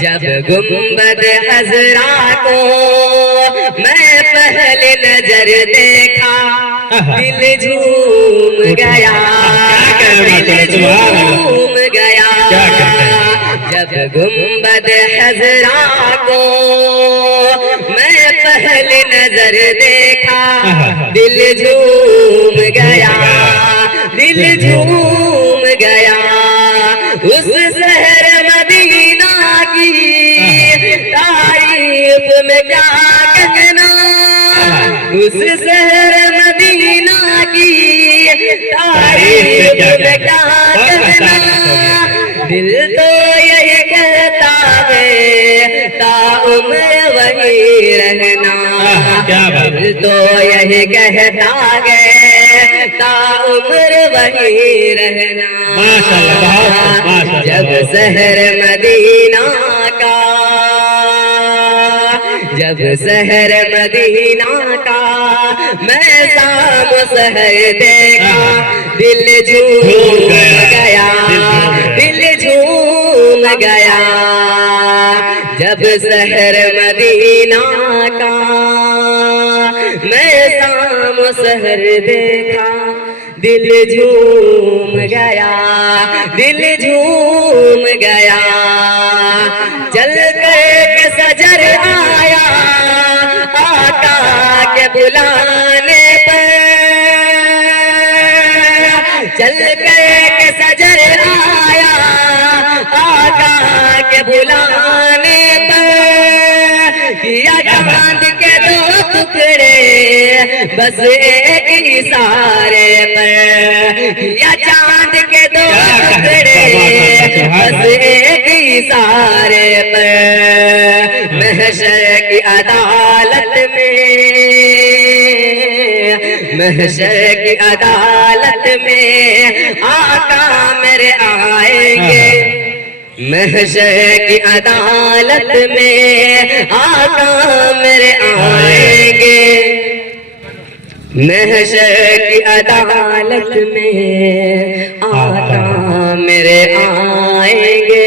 جب گنبد خضرا کو میں پہلی نظر دیکھا دل جھوم گیا دل جھوم گیا جب گنبد خضرا کو میں پہلی نظر دیکھا دل جھوم گیا دل جھوم گیا اس شہر مدینہ کی تعریف میں کیا کہنا اس شہر مدینہ کی تعریف میں کیا کہنا دل تو یہی کہتا ہے تا عمر وہی رہنا دل تو یہی کہتا ہے تا عمر وہی رہنا جب شہر مدینہ کا جب شہر مدینہ کا میں شام شہر دیکھا دل جھوم گیا دل جھوم گیا جب شہر مدینہ کا میں شام شہر دیکھا دل جھوم گیا دل جھوم گیا چل کے سجر آیا آقا کے بلانے پر چل کے سجر آیا آقا کے بلانے پر کیا چاند کے دو ٹکڑے بس ایک اشارے پر کیا چاند کے دو ٹکڑے بس ایک اشارے پر محشر کی عدالت میں محشر کی عدالت میں آقا میرے آئیں گے محشر کی عدالت میں آقا میرے آئیں گے محشر کی عدالت میں آقا میرے آئیں گے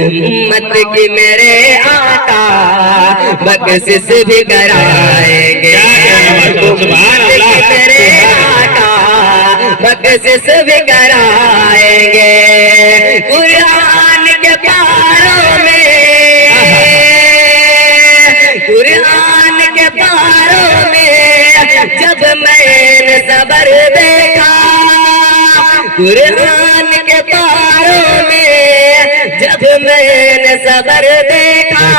امت کی میرے آقا بخشش بھی کرائیں گے امت کی میرے آقا بخشش بھی کرائیں گے قرآن کے پاروں میں قرآن کے پاروں میں جب میں نے صبر دیکھا قرآن کے پاروں میں جب میں نے صبر دیکھا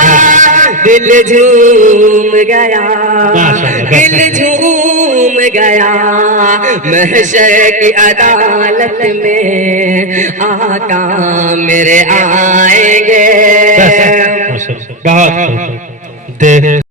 دل جھوم گیا دل جھوم گیا محشر کی عدالت میں آقا میرے آئیں گے